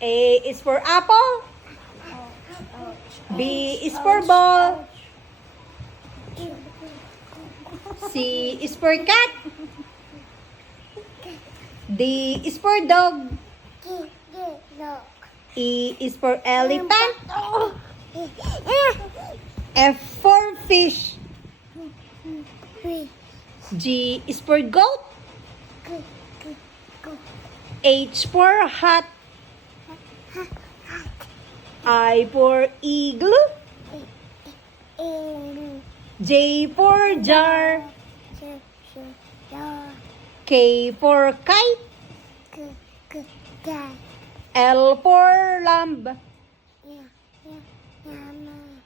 A is for apple. B is for ball. C is for cat. D is for dog. E is for elephant. F for fish. G is for goat. H for hat. I for igloo. J for jar. K for kite. L for lamb.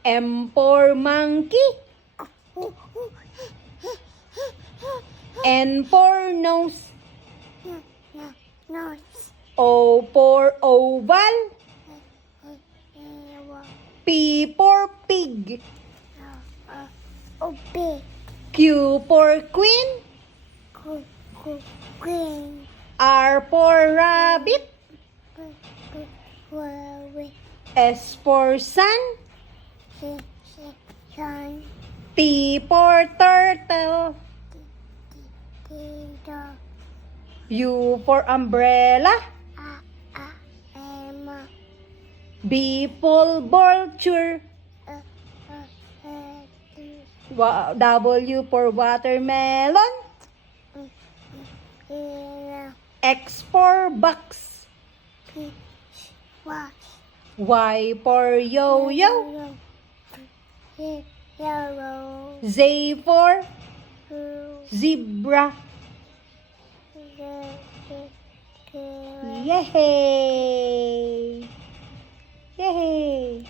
M for monkey. N for nose. O for oval. P for pig. Q for queen. R for rabbit. S for sun. T for turtle. U for umbrella. B for vulture. W for watermelon. X for box. Y for yo-yo. Z for zebra. Yay! Yay!